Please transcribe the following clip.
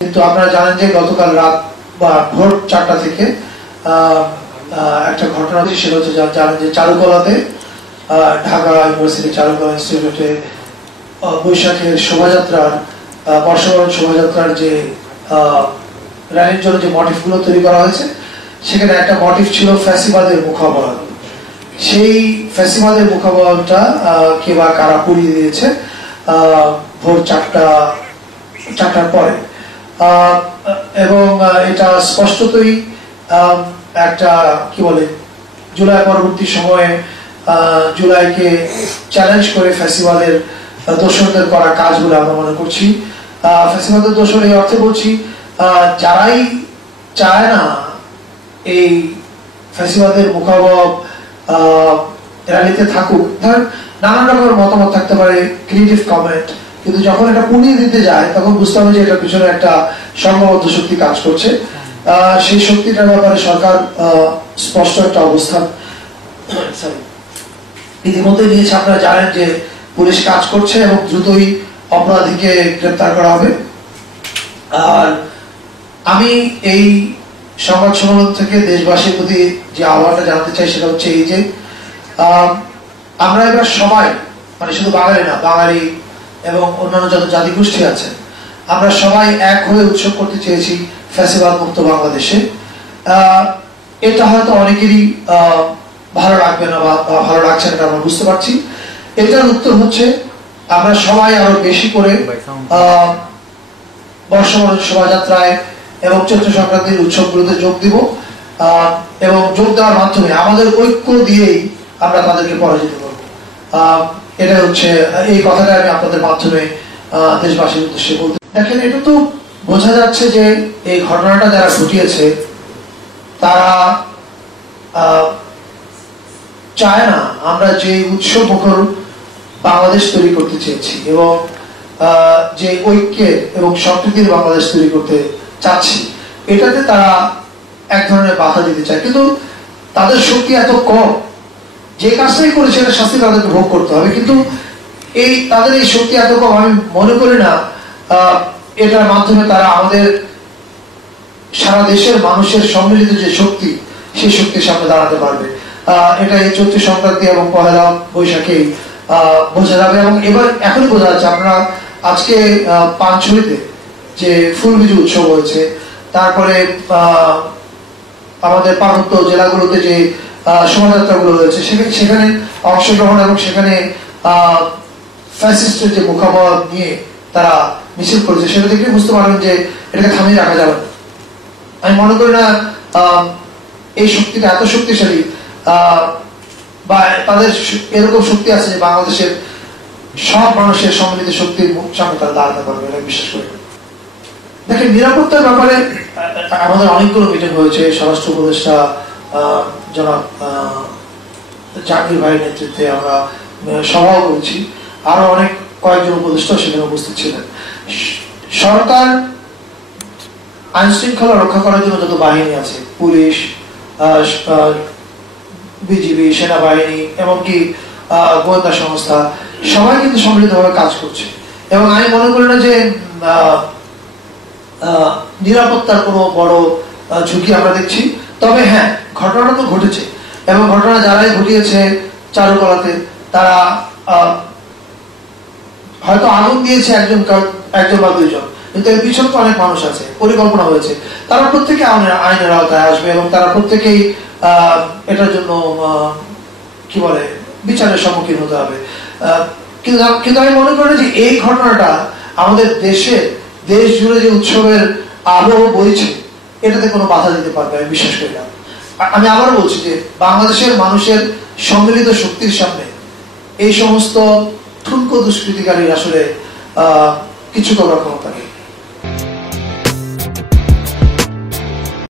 কিন্তু আপনারা জানেন যে গতকাল রাত বা ভোর 4টা থেকে একটা ঘটনা হচ্ছে, সেটা হচ্ছে জানেন যে চারুকলাতে ঢাকা ইউনিভার্সিটি চারুকলা ইনস্টিটিউটে বৈশাখের শোভাযাত্রার বর্ষবরণ শোভাযাত্রার যে র্যালির জন্য যে মোটিভগুলো তৈরি করা হয়েছে, সেখানে একটা মোটিভ ছিল ফ্যাসিবাদের মুখাবয়ব। সেই ফ্যাসিবাদের মুখাবয়বটা কে বা কারা পুড়িয়ে দিয়েছে ভোর 4টার পরে। এবং এটা স্পষ্টতই একটা কি বলে জুলাই পরবর্তী সময়ে জুলাইকে চ্যালেঞ্জ করে ফ্যাসিবাদের দোসরদের করা কাজগুলো আমরা মনে করছি। ফ্যাসিবাদের দোসর এই অর্থে বলছি, যারাই চায় না এই ফ্যাসিবাদের মুখাবয়ব র্যালিতে থাকুক, ধর নানান রকমের মতামত থাকতে পারে, ক্রিয়েটিভ কমেন্ট, কিন্তু যখন এটা পুড়িয়ে দিতে যায় তখন বুঝতে হবে যে এটার পিছনে একটা সংঘবদ্ধ শক্তি কাজ করছে। সেই শক্তিটার ব্যাপারে সরকার স্পষ্ট একটা অবস্থান ইতিমধ্যে নিয়েছে। আপনারা জানেন যে পুলিশ কাজ করছে এবং দ্রুতই অপরাধীকে গ্রেপ্তার করা হবে। আর আমি এই সংবাদ সম্মেলন থেকে দেশবাসীর প্রতি যে আহ্বানটা জানাতে চাই সেটা হচ্ছে এই যে আমরা এবার সবাই, মানে শুধু বাঙালি না, বাঙালি এবং অন্যান্য যত জাতিগোষ্ঠী আছে, আমরা সবাই এক হয়ে উৎসব করতে চেয়েছি ফ্যাসিবাদ মুক্ত বাংলাদেশে। এটা হয়তো অনেকেরই ভালো লাগবে না বা ভালো লাগছে না, আমরা বুঝতে পারছি। এটার উত্তর হচ্ছে আমরা সবাই আরো বেশি করে বর্ষবরণ শোভাযাত্রায় এবং চৈত্র সংক্রান্তির উৎসবগুলোতে যোগ দিব, এবং যোগ দেওয়ার মাধ্যমে আমাদের ঐক্য দিয়েই আমরা তাদেরকে পরাজিত করব। এটা হচ্ছে এই কথাটা আমি আপনাদের মাধ্যমে দেশবাসীর উদ্দেশ্যে বলতে। দেখেন, এটা তো বোঝা যাচ্ছে যে এই ঘটনাটা যারা ঘটিয়েছে তারা চায় না আমরা যে উৎসব মুখর বাংলাদেশ তৈরি করতে চেয়েছি এবং যে ঐক্যের এবং সম্প্রীতির বাংলাদেশ তৈরি করতে চাচ্ছি, এটাতে তারা এক ধরনের বাধা দিতে চায়। কিন্তু তাদের শক্তি এত কম, যে কাজটাই করেছে এটা শাস্তি তাদেরকে ভোগ করতে হবে। কিন্তু তাদের এই শক্তি এত কম, আমি মনে করি না এটার মাধ্যমে তারা আমাদের সারা দেশের মানুষের সম্মিলিত যে শক্তি, সেই শক্তির সামনে দাঁড়াতে পারবে। এটা এই চৈত্র সংক্রান্তি এবং পহেলা বৈশাখে বোঝা যাবে। এবং এখনই বোঝা যাচ্ছে, আপনারা আজকে পানছড়িতে যে ফুলবিজু উৎসব হয়েছে, তারপরে আমাদের পার্বত্য জেলাগুলোতে যে শোভাযাত্রাগুলো রয়েছে, সেখানে অংশগ্রহণ এবং সেখানে ফ্যাসিস্টের যে মুখাবয়ব নিয়ে তারা মিছিল করেছে, সেটা দেখে বুঝতে পারবেন যে এটাকে থামিয়ে রাখা যাবে না। আমি মনে করি না এই শক্তিটা এত শক্তিশালী বা তাদের এরকম শক্তি আছে যে বাংলাদেশের সব মানুষের সম্মিলিত শক্তির সামনে তারা দাঁড়াতে পারবে, এটা বিশ্বাস করি। দেখেন, নিরাপত্তার ব্যাপারে আমাদের অনেকগুলো মিটিং হয়েছে। স্বরাষ্ট্র উপদেষ্টা জনাব জাকির ভাইয়ের নেতৃত্বে আমরা সভাও করেছি, আরো অনেক কয়েকজন উপদেষ্টা সেখানে উপস্থিত ছিলেন। সরকার আইন শৃঙ্খলা রক্ষা করার জন্য যত বাহিনী আছে, পুলিশ, বিজিবি, সেনাবাহিনী, এমনকি গোয়েন্দা সংস্থা, সবাই কিন্তু সম্মিলিতভাবে কাজ করছে। এবং আমি মনে করি না যে নিরাপত্তার কোনো বড় ঝুঁকি আমরা দেখছি। তবে হ্যাঁ, ঘটনাটা তো ঘটেছে, এবং ঘটনা যারাই ঘটিয়েছে চারুকলাতে, তারা হয়তো আগুন দিয়েছে একজন বা দুইজন, কিন্তু এর পিছনে তো অনেক মানুষ আছে, পরিকল্পনা হয়েছে। তারা প্রত্যেকে আইনের আওতায় আসবে এবং তারা প্রত্যেকেই এটার জন্য কি বলে বিচারের সম্মুখীন হতে হবে। কিন্তু আমি মনে করি যে এই ঘটনাটা আমাদের দেশ জুড়ে যে উৎসবের আবহ বইছে, এটাতে কোনো বাধা দিতে পারবে আমি বিশ্বাস করি না। আমি আবার বলছি যে বাংলাদেশের মানুষের সম্মিলিত শক্তির সামনে এই সমস্ত ঠুনকো দুষ্কৃতিকারী আসলে কিছু করার ক্ষমতা নেই।